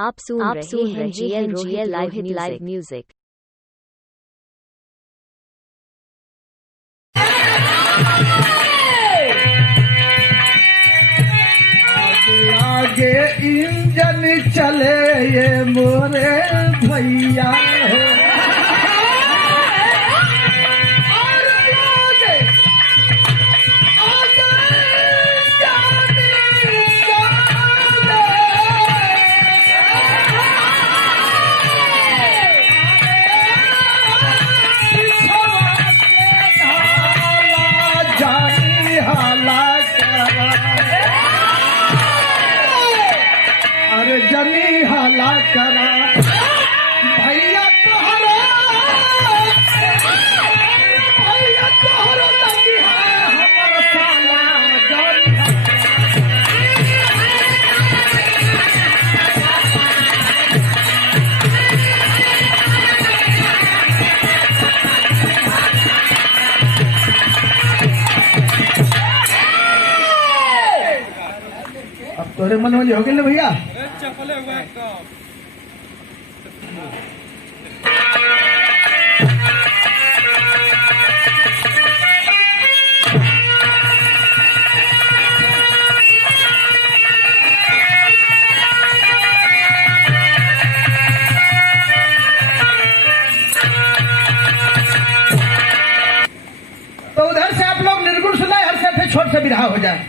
आप सुन रहे हैं GNGL लाइव म्यूजिक। आगे इंजन चले ये मोरे भैया हो। जनी हाला करा भैया तोहरो लगी है हमर साला जनी। अब तोरे मन वाली हो गई ना भैया। तो उधर से आप लोग निर्गुण सुनाए, हर से फिर छोट से विरहा हो जाए।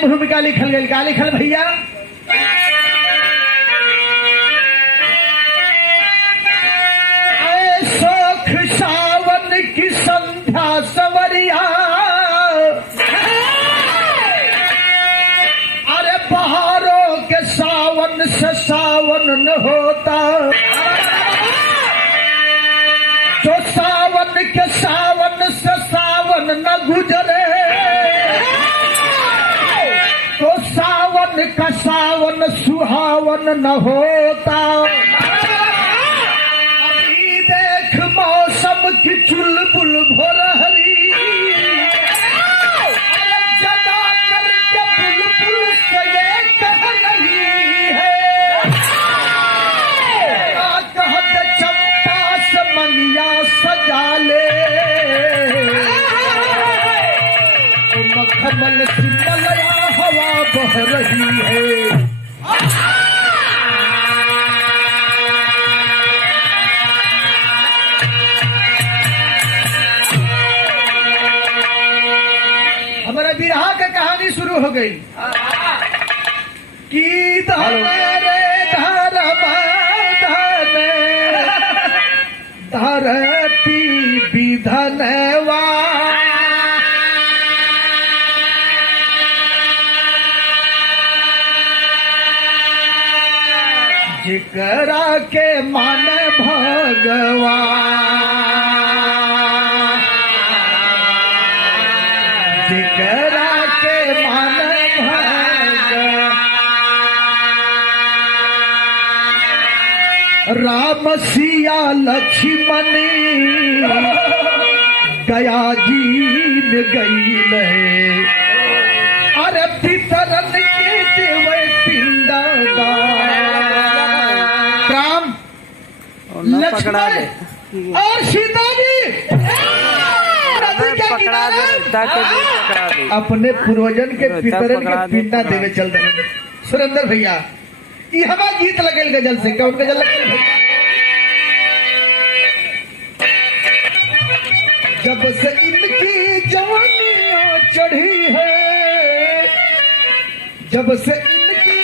भूमिका लिखल गई, का लिखल भैया? सोख सावन की संध्या सवरिया, अरे बहारों के सावन से सावन न होता, तो सावन के सावन से सावन न गुजरे, तो सावन का सावन सुहावन न होता। अभी देख मौसम की चुलबुल भोरहरी, जगा करके बुलबुल से ये कह रही है, कहत चंपा से मंगिया सजा ले, मखमल सिमलया हवा बह रही है। हमारा विरहा का कहानी शुरू हो गई कि धरती विधनवा, जिकरा के मान भगवान, जिकरा के मान भगवान, राम सिया लक्ष्मण गया जीन गई, अरे पितरन के देवे पिंडदा, राम लक्ष्मण और सीता जी अपने पूर्वजन के पितरन के पिंडा देवे चल रहे। सुरेंद्र भैया ये हवा गीत लगल गजल से, कौन गजल लगल भैया? जब से इनकी जवानियां चढ़ी है, जब से इनकी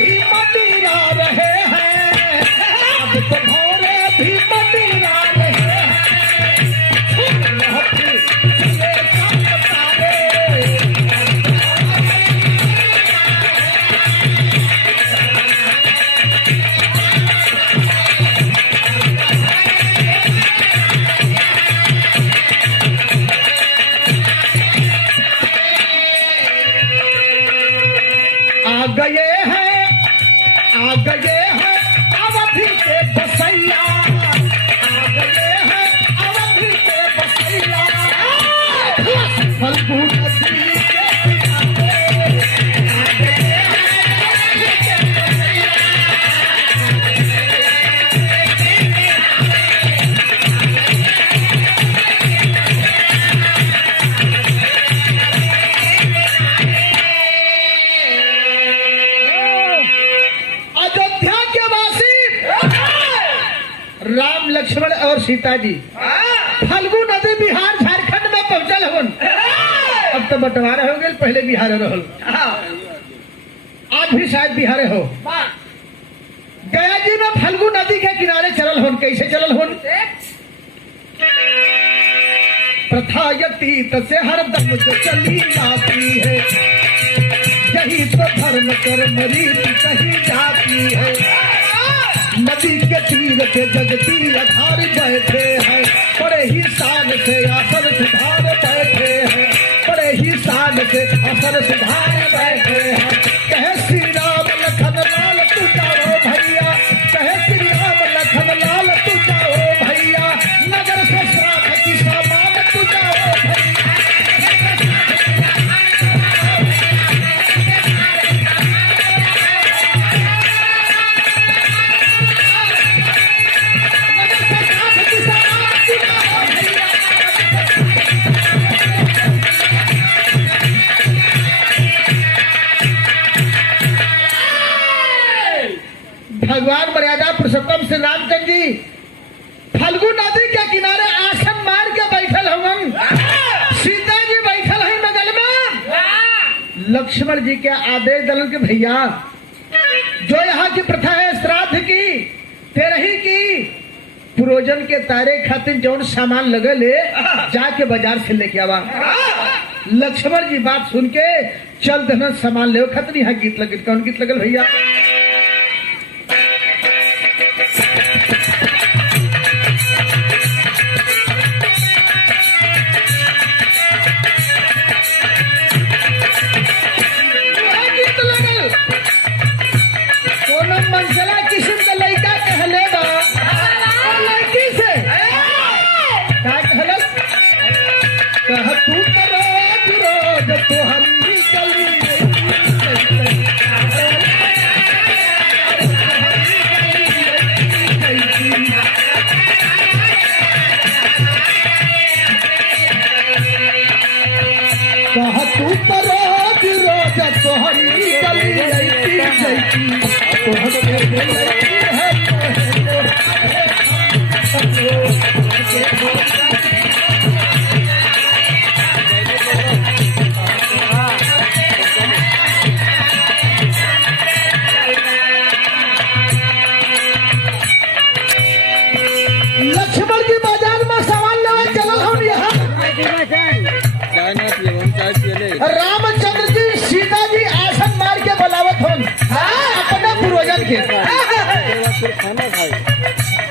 भी मदिरा रहे हैं, अब तो भौरे भी मदिरा रहे हैं। ये सब तारे आ गए हैं अवधि के बसैया, आ गए हैं अवधि के बसैया, फल्गु नदी के किनारे, आ गए हैं अवधि के बसैया। अयोध्या के वासी राम लक्ष्मण और सीता जी फल्गु नदी बिहार झारखंड में पहुंचल हवन। अब तो बंटवारा हो गए, पहले बिहार रहल, आज भी शायद बिहार हो। गया जी में फल्गु नदी के किनारे चलल हन। कैसे चलल हन? प्रथा यतीत से हरदम जो चली आती है, यही तो धर्म कर्म रीति कही जाती है। नदी के तीर पे जगती आधार बैठे हैं, बड़े ही शान से आसन सुधार बैठे हैं, बड़े ही शान से आसन सुधार बैठे हैं। कहे श्री राम लखन लाल तू जाओ भैया, कहे श्री राम लखन लाल तू जाओ भैया, नगर से श्राद्ध की सामान तू जाओ भैया। भगवान मर्यादा पुरुषोत्तम श्री रामचंद्र जी फल्गु नदी के किनारे आसन मार के बैठल हवन। सीता जी बैठल है बगल में। लक्ष्मण जी के आदेश दलन के भैया, जो यहाँ की प्रथा है श्राद्ध की, तेरही की, पुरोजन के तारे खातिर जौन सामान लगे ले जाके बाजार से लेके आवा। लक्ष्मण जी बात सुन के चल देना सामान ले खातिर। यहाँ गीत लगे, कौन गीत लगल भैया? मंचला किस्म का लड़का कहले बा लड़की से का कहलस? कह तू करो रोज तो हम गली कह तू करो रोज तो हम गली जैती लक्ष्मण की बाजार में सवाल लेवा चलल हम यहाँ। रामचंद्र जी सीता जी आसन मार के बुलावत हन अपने पूर्वजन के।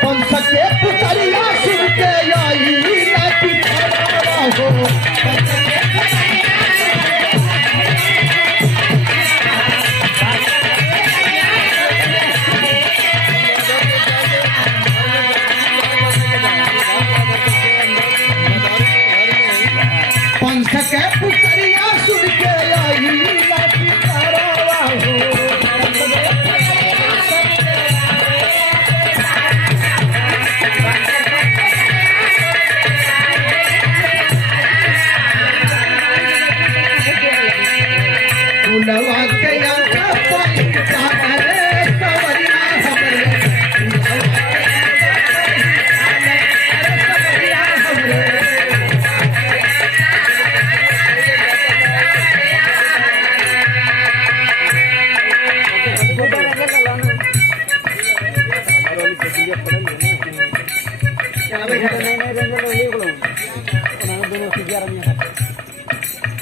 पंच के पुतरिया सुन के आई लाठी खड़ा हो। पंच के पुतरिया सुन के आई लाठी खड़ा हो।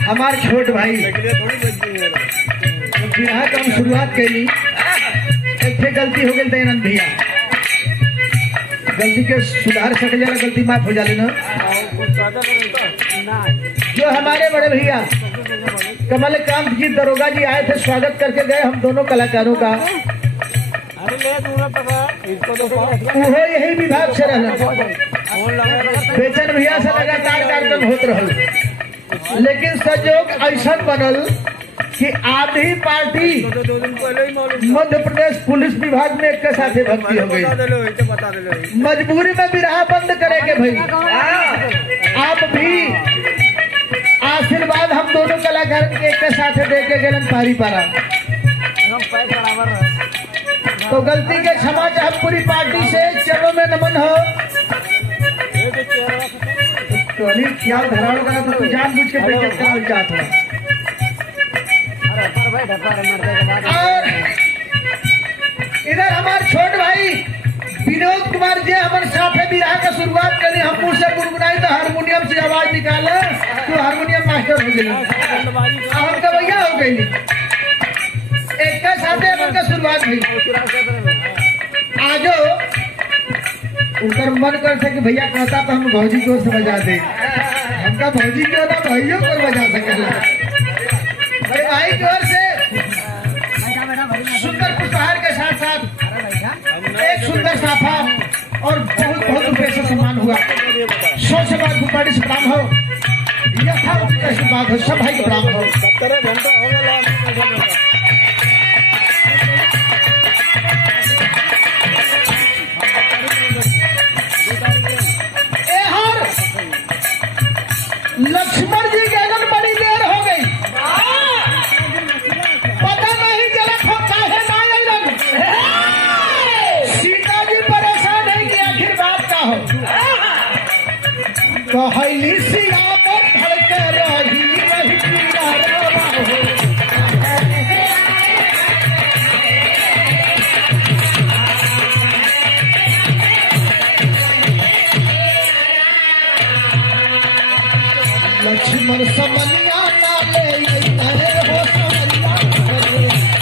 हमारे छोट भाई बिहार का हम शुरुआत कैली एक गलती हो गई दयानंद भैया गलती के सुधार सके जाला गलती माफ हो जाले ना जो हमारे बड़े भैया कमलकांत जी दरोगा जी आए थे स्वागत करके गए हम दोनों कलाकारों का वो यही विभाग से रहना बेचन भैया से लगातार कार्यक्रम होते रहल लेकिन संयोग ऐसा बनल कि आधी पार्टी मध्य प्रदेश पुलिस विभाग में एक के साथ भर्ती हो गई मजबूरी में बिरहा बंद करेंगे भाई आप भी आशीर्वाद हम दोनों कलाकार के एक के साथ दे के गए पारी पारा तो गलती के क्षमा चाहे पूरी पार्टी से चलो में नमन हो तो अनिल ख्याल धराड़ का तो जानबूझ के बेइज्जत करना चाहता हूँ और इधर हमारे छोट भाई विनोद कुमार जी हमारे साथ बिरहा का शुरुआत करी हम से गुनगुनाई तो हारमोनियम से आवाज निकाले तो हारमोनियम मास्टर हो गई हम गवैया हो गई एक के साथ का शुरुआत हुई आजो उनका मन करता कि भैया कहता तो हम भौजी की ओर से बजा दे हमका भौजी की ओर ना भाइयों को बजा सकेला मेरे भाई की ओर से सुंदर पुष्पहार के साथ साथ एक सुंदर साफा और बहुत बहुत रुपये से सम्मान हुआ 100 से बाद गुप्पाड़ी से प्राप्त हो यथावत कैसे बात हो सब भाई को प्राप्त हो लक्ष्मण जी के अगर बड़ी देर हो गई पता नहीं चला काहे ना आइलन सीता जी परेशान है कि आखिर बात का हो कहली सिया पर धड़के रही लक्ष्मण समनिया ना ले हो समनिया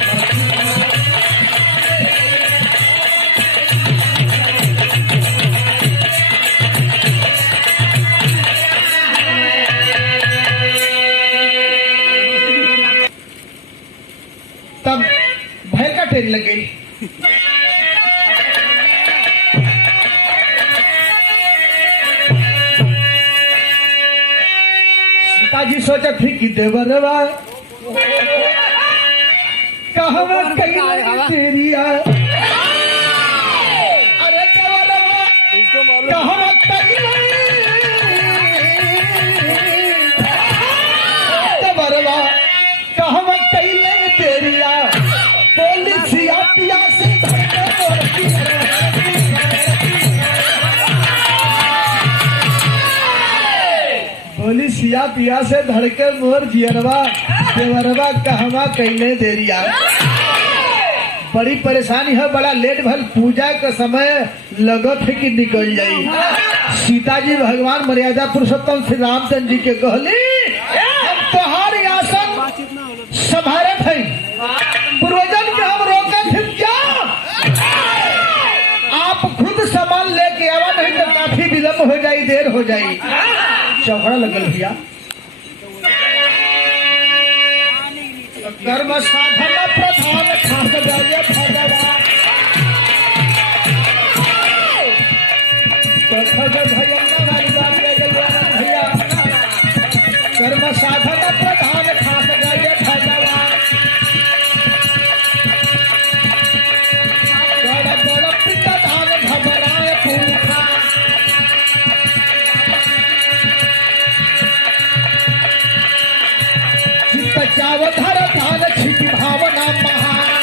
तब भय का ट्रेन लग गई जी सोचा थी कि देवरवा कहवा तेरिया अरे देवरवा कहवा देवरवा कहवा कैले तेरिया पुलिसिया पिया से सिया पिया से धड़के मोर जियरवा देवरवा कहवा कैले देरिया बड़ी परेशानी है बड़ा लेट भल पूजा का समय लगत है कि निकल जाई सीता जी भगवान मर्यादा पुरुषोत्तम श्री रामचंद्र जी के कहली हम तोहार आसन संभारत है पूर्वजन के हम रोकत हैं क्या आप खुद सामान लेके आवा नहीं तो काफी विलम्ब हो जाई देर हो जाई चौकड़ा लगल भैया कर्म साधन प्रधान खास जाइए भैया कर्म साधन प्रधान खास जाइए धान घबराए पूखा चावधर धान छिपी भावना महान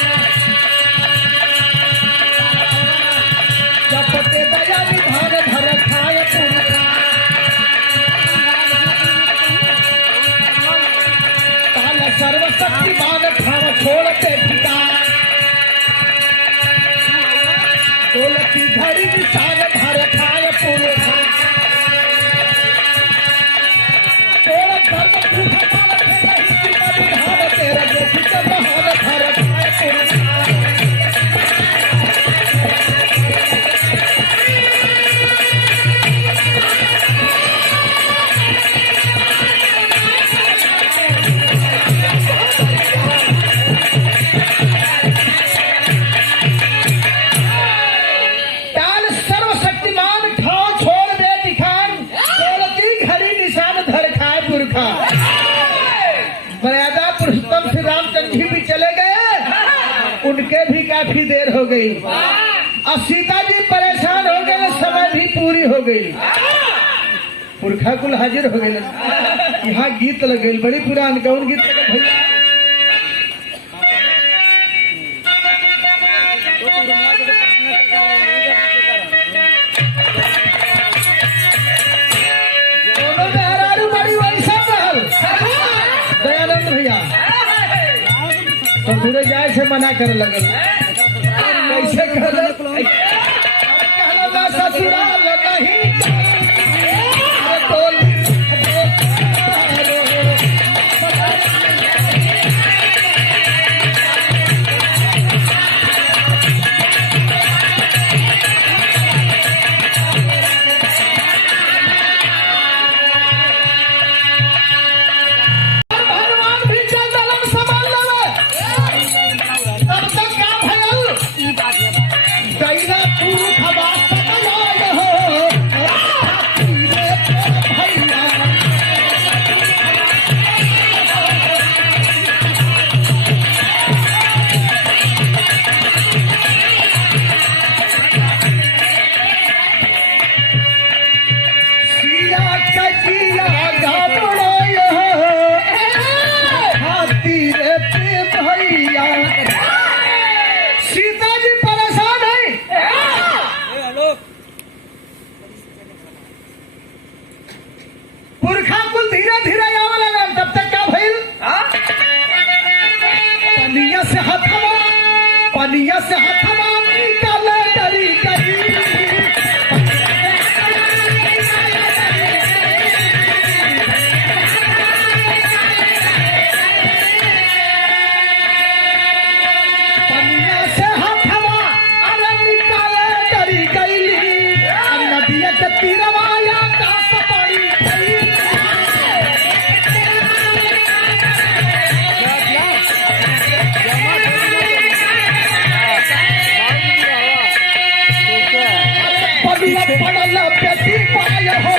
उनके भी काफी देर हो गई और सीता जी परेशान हो गए, समय भी पूरी हो गई। पुरखा कुल हाजिर हो गए। यहाँ गीत लग गई, बड़ी पुरान कौन गीत लगे भैया? दयानंद भैया ससुरे जाए से मना करे लगल, कैसे कहला ससुराल नहीं पुरखा कुल धीरे धीरे आवे लगा। तब तक क्या भइल? पनिया से हथवा निकाले डरी डरी। पनिया से हथवा अरे निकाले डरी गईली, नदिया के तीरवा या कास पड़ी गई। पड़ल बेटी पाय हो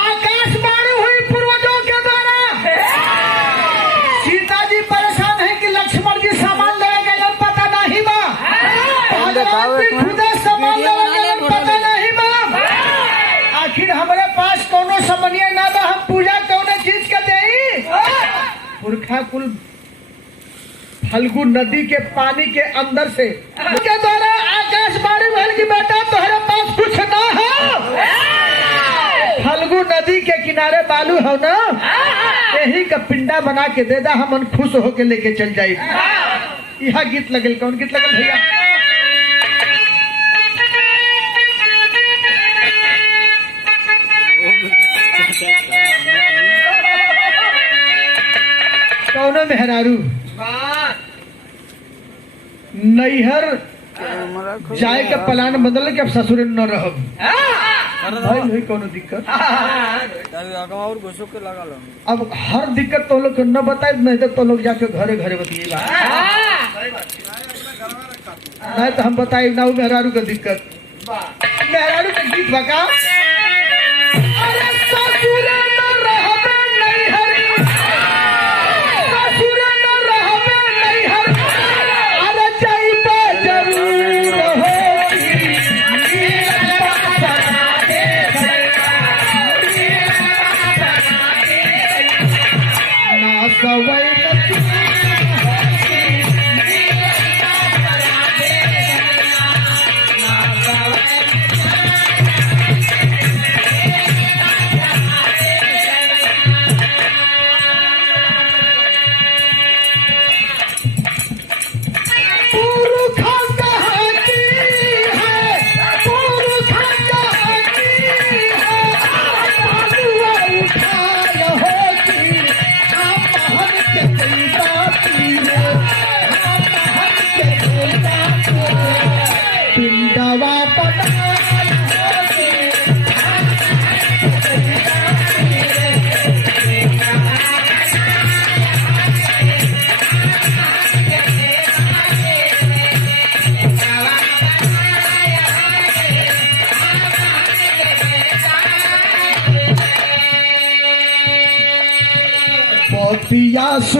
आकाशवाणी हुई पूर्वजों के द्वारा। सीता जी परेशान है कि लक्ष्मण जी सामान ले गए, पता नहीं बा। खुदे सामान ले गए, पता नहीं बा। आखिर हमारे पास कोनो समनिया ना बा, हम पूजा कौन चीज के देई? पुरखा कुल फल्गु नदी के पानी के अंदर से के द्वारा आकाशवाणी भइल की बेटा तोहरे पास कुछ ना हो। फल्गु नदी के किनारे बालू हो ना, यही का पिंडा बना के दे दा, हम खुश होके लेके चल जाए। यहाँ गीत लगल, कौन गीत लगल भैया? कौनो मेहरारू नैहर जाए के प्लान बदल के अब ससुर न रहब, भाई हुई कोनो दिक्कत। अब हर दिक्कत तो लोग न बताए, नहीं तो लोग जाके घरे घरे बतिएगा। नहीं तो हम बताए ना मेहरारू का दिक्कत। मेहरारू का गीत बका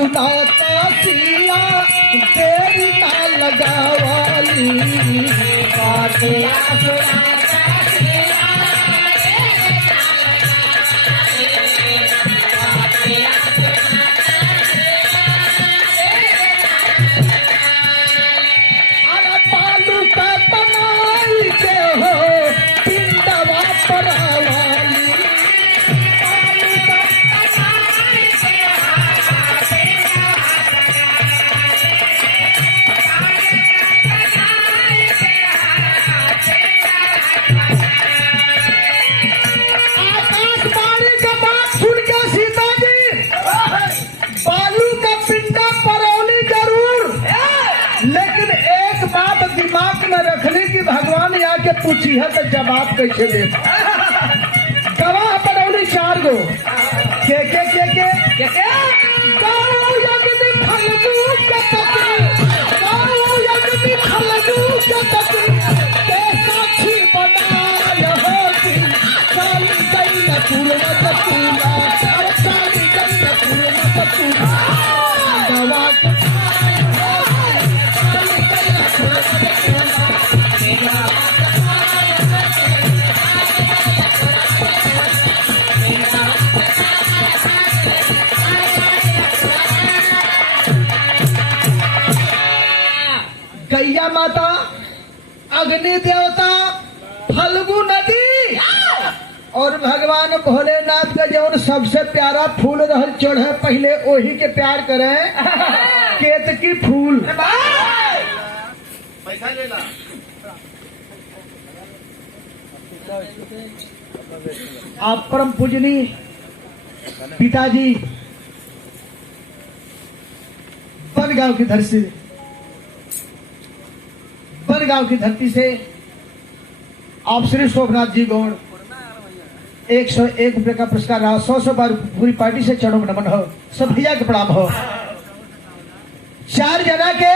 सुनाता सिया देरी ना लगावाली बातिया सुनाता सिया अरे पालू का बनाई के हो पिंडवा परावाली पालू का बनाई के आकाशवाणी का बात सुन के सीता जी बालू का पिंडा परौली जरूर, लेकिन एक बात दिमाग में रखने की भगवान यहाँ के पूछी है तो जवाब कैसे दे। गवाह परौली 4 गो के गाँव यज्ञ फलगू के तकरी, गाँव यज्ञ फलगू के तकरी, के साक्षी बनाय होती काली गई पूर्वत तूला, अरे काली गई पूर्वत तूला गवाह के गैया माता, अग्नि देवता, फल्गु नदी और भगवान भोलेनाथ का जो सबसे प्यारा फूल रहल चढ़े पहले वही के प्यार करे केतकी फूल। आप परम पूजनीय पिताजी बनगांव की धरती बनगांव की धरती से आप श्री शोभनाथ जी गौड़ 101 रुपये का पुरस्कार रहा। 100 बार पूरी पार्टी से चरणों में नमन हो, सब भैया के प्रणाम हो। 4 जना के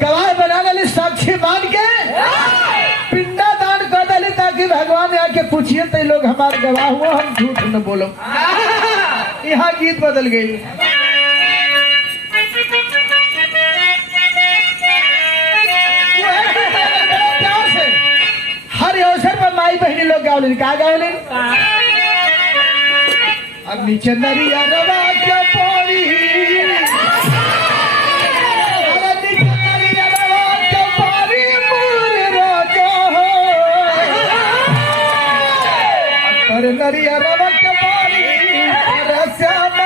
गवाह बना डाली, साक्षी मान के पिंडा दान कर डाली ताकि भगवान आके पूछिए तो लोग हमारे गवाह हुआ, हम झूठ न बोलो। यहाँ गीत बदल गई। हर अवसर पर माई बहनी लोग गावलिन, का गावलिन? अब नीचे नरिया रवा के पौड़ी, अरे नीचे नरिया रवा के पौड़ी मूर रोजो हो, अरे नरिया रवा के पौड़ी अरे श्याम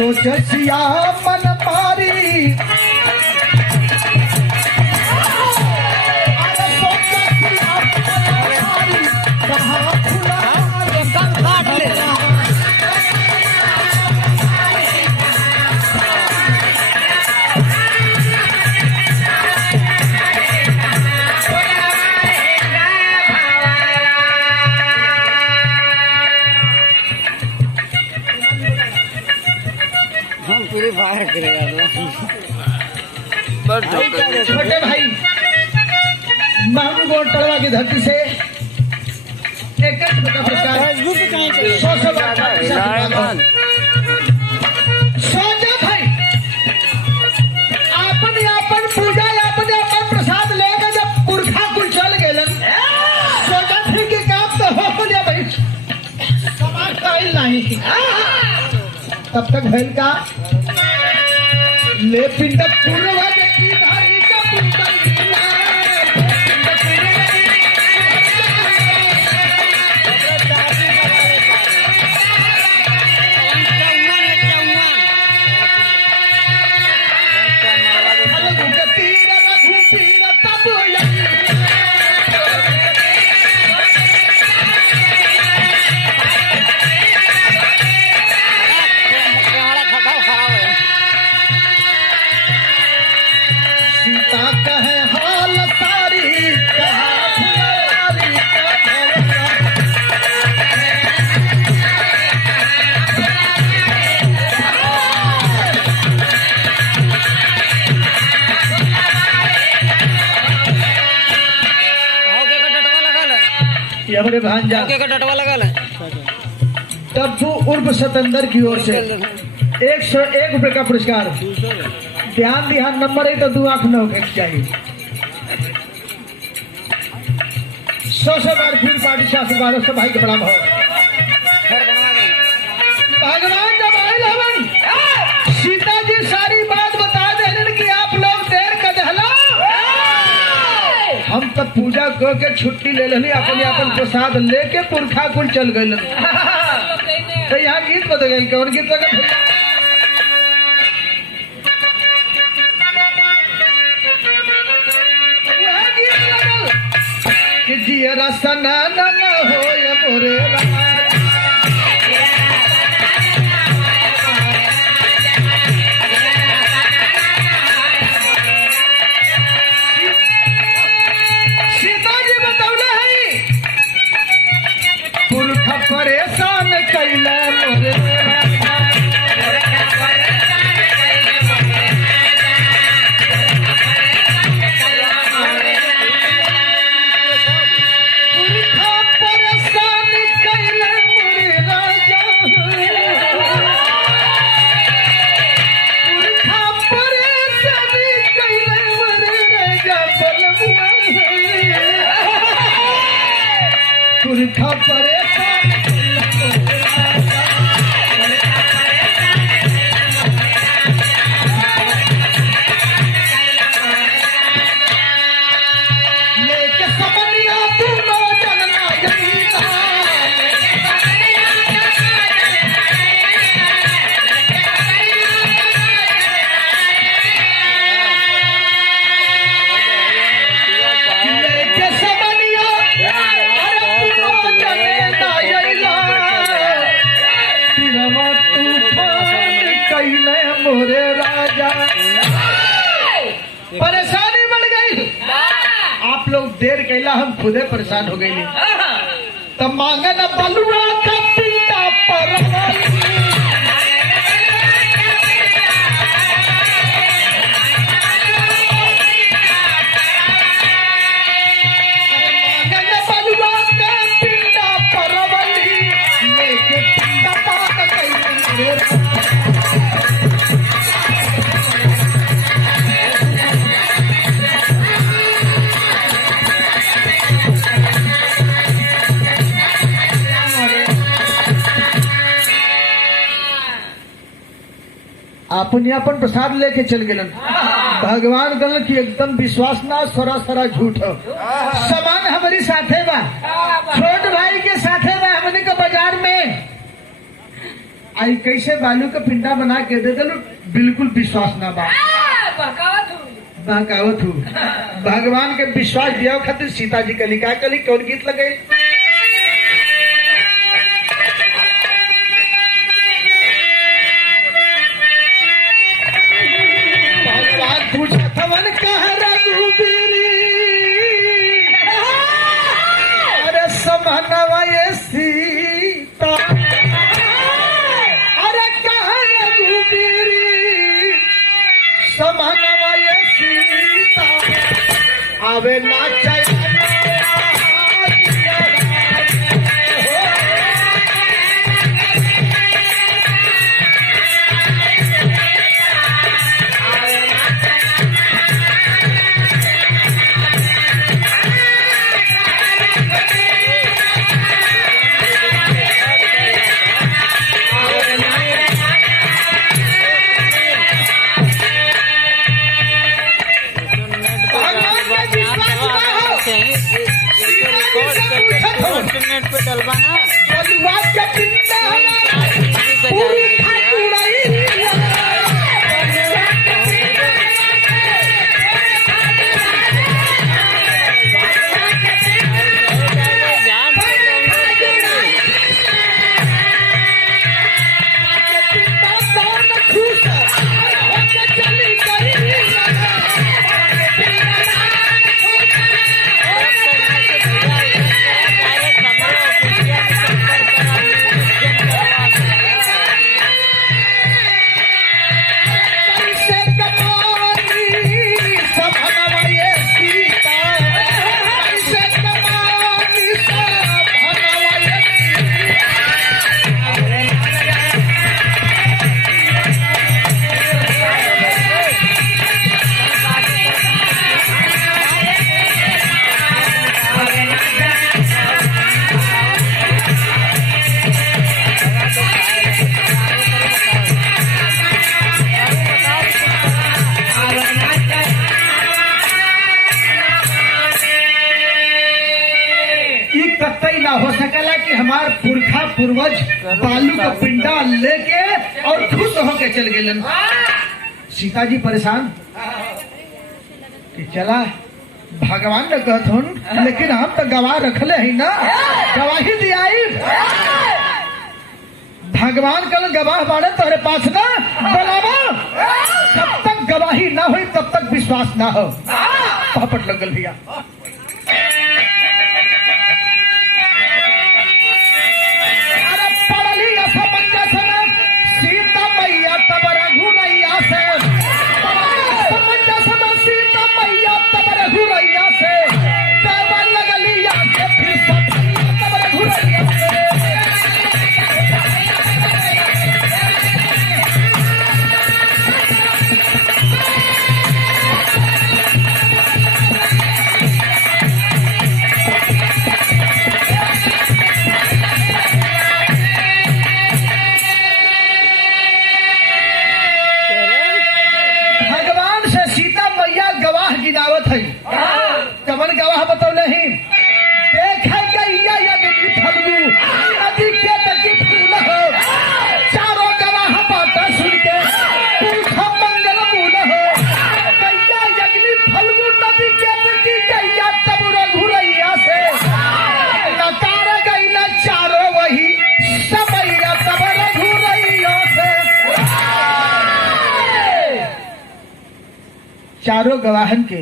सोचिया मन मारी, अरे सोचिया मन मारी, कहाँ खुला काट ले। पूरे बाहर करेगा छोटे भाई महबूब और टड़वा की धरती से 1 रुपये का पुरस्कार 100 बार। सोचा भाई आपन आपन पूजा आपन आपन प्रसाद लेकर जब पुरखा कुल चल गए सोचा फिर के काम तो हो गया भाई, समाज का नहीं। तब तक भैल का ले पिंड पूर्व धारी का भांजा ओके का डटवा लगा ले टप्पू उर्फ सतेंद्र की ओर से 101 रुपए का पुरस्कार। ध्यान ध्यान नंबर 1 तो 2 आंख न होने चाहिए। 100 बार फिर पार्टी से आशीर्वाद से भाई के प्रणाम हो। घर बनवा दे भगवान जब आए हवन सीता जी सारी बात बता देने कि आप लोग देर कर दहला। हम तब पूजा कर के छुट्टी ले लेनी अपने अपन प्रसाद लेके पुरखा कुल चल गए। तो यहाँ गीत बदल गए कौन गीत लगा कि जिया रसना न हो या मोरे सीता जी बतौले है पुरखा परेशान कैला मोरे पुरखा परेशान लेके समरिया तू नो जनना जईता लेके समरिया मोरे राजा परेशानी बढ़ गई। आप लोग देर कैला हम खुदे परेशान हो गए। तब मांगे न बलुआ का पिंडा पर बलुआ का पिंडा परवली लेके पिंडा पाक कैले अपने अपन प्रसाद लेके चल गए। भगवान गल की एकदम विश्वास ना सरासरा झूठ हो। सामान हमारी साथे बा छोट भाई के साथे बा हमने के बाजार में आई कैसे बालू का पिंडा बना के दे दलो बिल्कुल विश्वास ना बा बहकावत हूँ। भगवान के विश्वास दिया खातिर सीता जी कली क्या कली कौन गीत लगे समनवाए सीता अरे कहाँ रघुबीरी समनवाए सीता आवे ना भगवान का विश्वास पूर्वज बालू का पिंडा लेके और खुश होके चल गए। सीता जी परेशान कि चला भगवान ने कहत हन, लेकिन हम तो गवाह रखले ही ना, गवाही दियाई। भगवान कल गवाह बाड़े तोहरे पास ना, बुलावा। जब तक गवाही ना हुई तब तक विश्वास ना हो। पापट लगल भैया। अरे पड़ली असमंजस में सीता मैया तब रघुरैया से, असमंजस में सीता मैया तब रघुरैया से, तब लगली आके फिर सतैया तब रघुरैया से। गिनावत है कमन गवाह बतौले ही देख गैया यज्ञ फल्गु नदी के तकी फूल हो, चारों गवाह बात सुन के पूछा मंगल मूल हो। गैया यज्ञ फल्गु नदी के तकी गैया तब रघुरैया से, नकार गैला चारों वही समैया तब रघुरैया से। चारों गवाहन के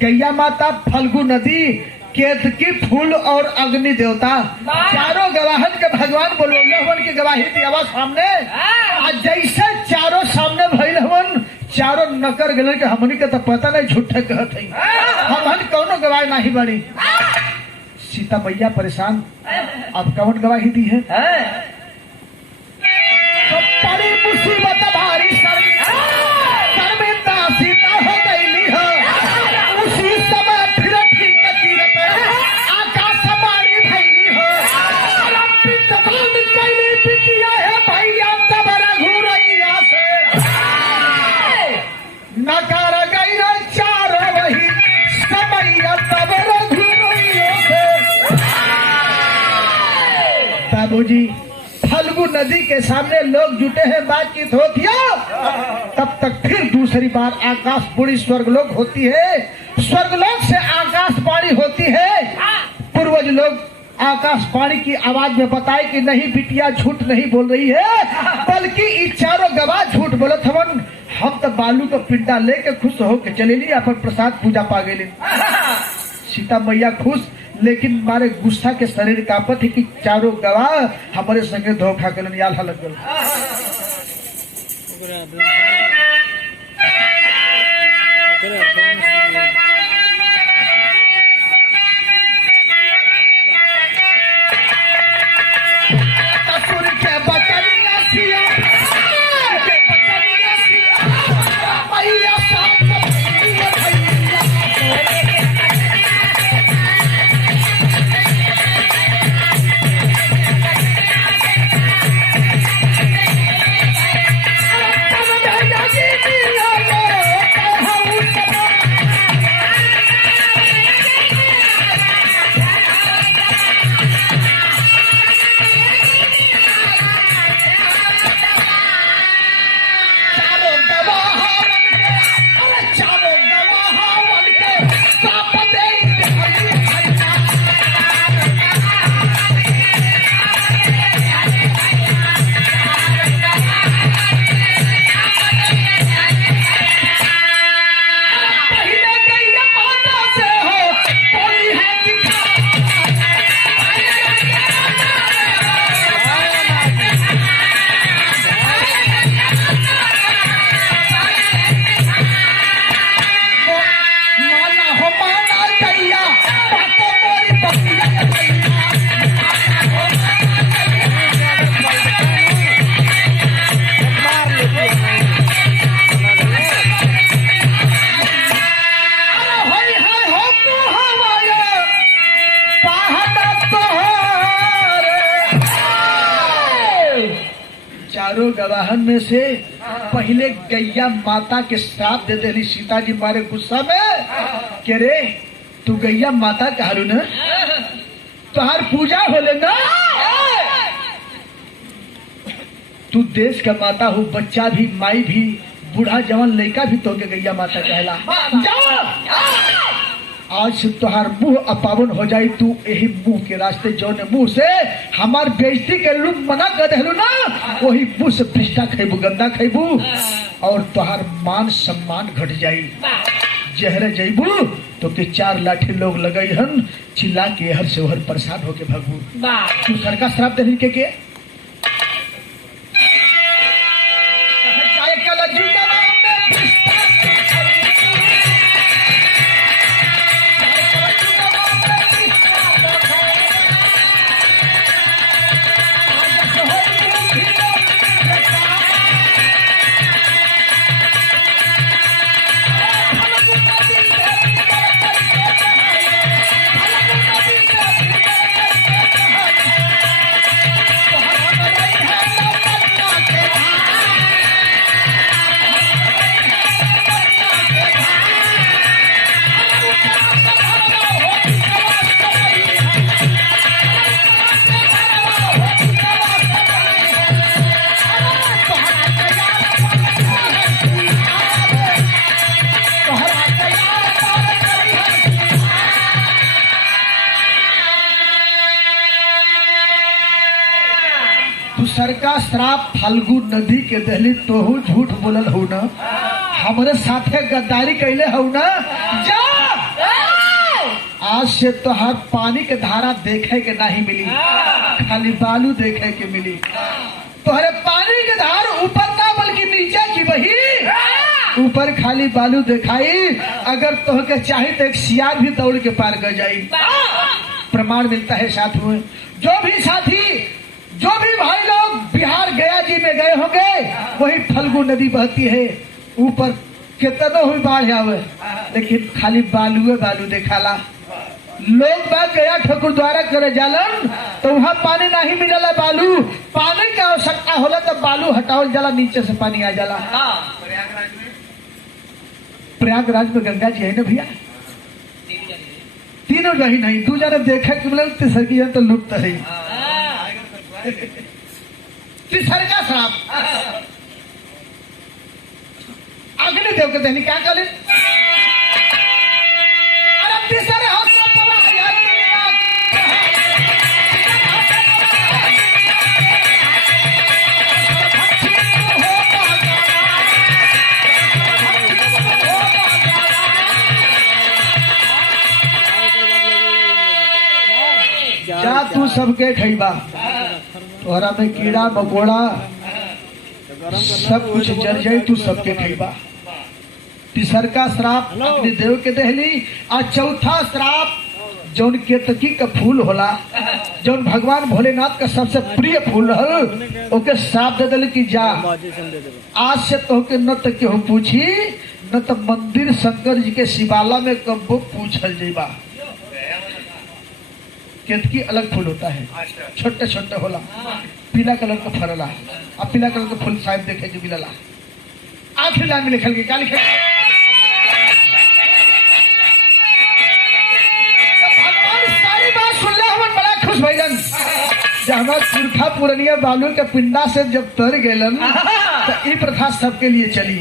गैया माता, फल्गु नदी, केतकी फूल और अग्नि देवता, चारों गवाहन के भगवान बोलौले हवन की गवाही दियावा सामने। जैसे चारों सामने भइल हवन, चारों नकर गलन के हमनी के तो पता नहीं झूठे कहत है, हमन कौनो गवाही नहीं बनी। सीता मैया परेशान, अब कौन गवाही दी है? तो बड़ी मुसीबत भारी शर्मिंदा सीता हो गईली है। उसी समय फिर ठीक तीरथ आकाश बाड़ी भैली है। पितवान कैली पितिया है भैया तब रघुरैया से, नकार गई चार वही समैया तब रघुरैया से। बाबूजी फल्गु नदी के सामने लोग जुटे हैं, बातचीत होती है। तब तक फिर दूसरी बार आकाश बुरी स्वर्गलोक होती है, स्वर्गलोक से आकाशवाणी होती है। पूर्वज लोग आकाशवाणी की आवाज में बताए कि नहीं बिटिया झूठ नहीं बोल रही है, बल्कि ये चारों गवाह झूठ बोलत हवन। हम तो बालू का पिंडा लेके खुश होके चलेली, अपन प्रसाद पूजा पा गए। सीता मैया खुश, लेकिन मारे गुस्सा के शरीर कांपत है कि चारों गवाह हमारे संगे धोखा कलन याल हलक गल। चारों गवाहन में से पहले गैया माता के श्राप दे देली सीता जी मारे गुस्सा में के रे तू गैया माता कहलू न तुहार पूजा होले न तू देश का माता हो, बच्चा भी, माई भी, बूढ़ा जवान लड़का भी तो के गैया माता कहला। आज से तुहार मुंह अपावन हो जाई। तू यही मुंह के रास्ते जौन मुंह से हमार बेइज्जती के लोग मना कर देलू ना, वही मुंह से पिस्ता खेबू, गंदा खेबू, और तुहार मान सम्मान घट जाई। जहरे जईबू तो के 4 लाठी लोग लगई हन, चिल्ला के हर से हर परेशान होके भगबू। तू सरका श्राप दे के सरका श्राप फाल्गु नदी के दहली तोहू झूठ बोलल हो न, हमरे साथे गद्दारी कैले हो न। जा आज से तोहार पानी के धारा देखे के नहीं मिली, खाली बालू देखे के मिली। तोहरे पानी के धार ऊपर ना बल्कि नीचे की बही, ऊपर खाली बालू दिखाई। अगर तोह के चाहे तो एक सियार भी दौड़ के पार कर जाई। प्रमाण मिलता है साथियों, जो भी भाई लोग बिहार गया जी में गए होंगे, वही फल्गु नदी बहती है। ऊपर कितना हुई बाढ़ आवे, लेकिन खाली बालू बालू दिखाला। लोग बाग गया ठकुर द्वारा करे जालन तो वहाँ पानी नहीं मिलला, बालू पानी की आवश्यकता होला तो बालू हटावल जाला, नीचे से पानी आ जाला। प्रयागराज में गंगा जी है ना भैया, तीनों रही नहीं, 2 जने देखे कि मिलल, तीसर की तो लुप्त है। तीसर का श्राप अग्नि देव के देनी क्या करे। अरे तीसरे जा तू सबके खैबा, तोहरा में कीड़ा मकोड़ा सब कुछ जल जाए, तू सबके खैबा। तीसर का श्राप अग्नि देव के दहली। और चौथा श्राप जौन केतकी का फूल होला, जौन भगवान भोलेनाथ का सबसे प्रिय फूल है, ओके श्राप दे दिल कि जा आज से तोहके न तो केहू पूछी, न तो मंदिर शंकर जी के शिवाला में कबो पूछल जेबा। केतकी अलग फूल होता है, छोटे छोटे होला, पीला कलर का फरला, अब पीला कलर का फूल शायद देखे जो मिलला। आखिरी लाइन में लिखल के क्या लिखे, भगवान सारी बात सुन ले, हम बड़ा खुश भइलन। जब हमार पुरखा पुरनिया बालू के पिंडा से जब तर गेलन तो ई प्रथा सबके लिए चली।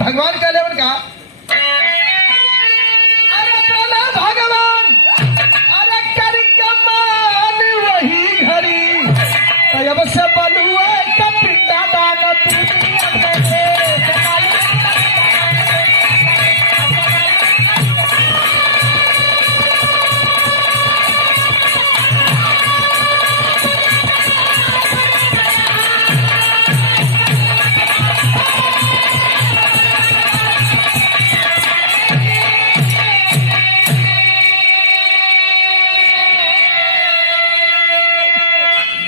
भगवान कहले उनका, अरे बोला भगवान, अरे कर के मान वही घड़ी, तब से बलुआ का पिंडा दान दुनिया में।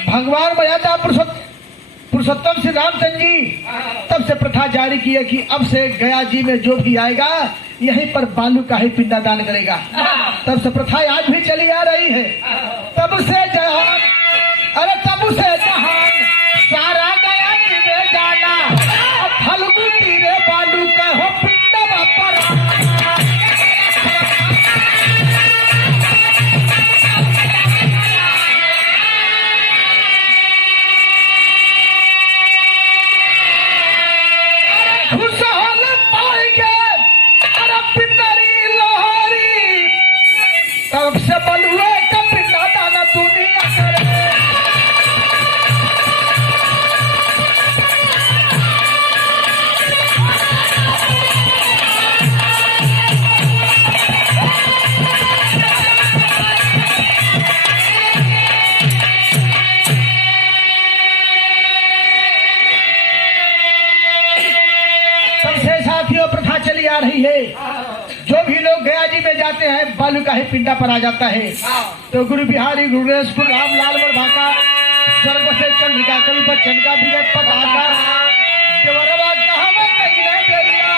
भगवान मर्यादा पुरुषोत्तम श्री रामचंद्र जी तब से प्रथा जारी की है कि अब से गया जी में जो भी आएगा यहीं पर बालू का ही पिंडा दान करेगा। तब से प्रथा आज भी चली आ रही है। तब से जहान, अरे तब से जहान सारा गया जी में जाना, फल्गु तीरे बालू का हो पिंडा पर। साथियों प्रथा चली आ रही है, जो भी लोग गया जी में जाते हैं बालू का ही पिंडा पर आ जाता है। तो गुरु बिहारी गुरुरेश गुरु रामलाल वर्मा स्वर्ग से चंद्रिका कवि बच्चन का विगत पताका देवरवा कहावत नहीं है देविया।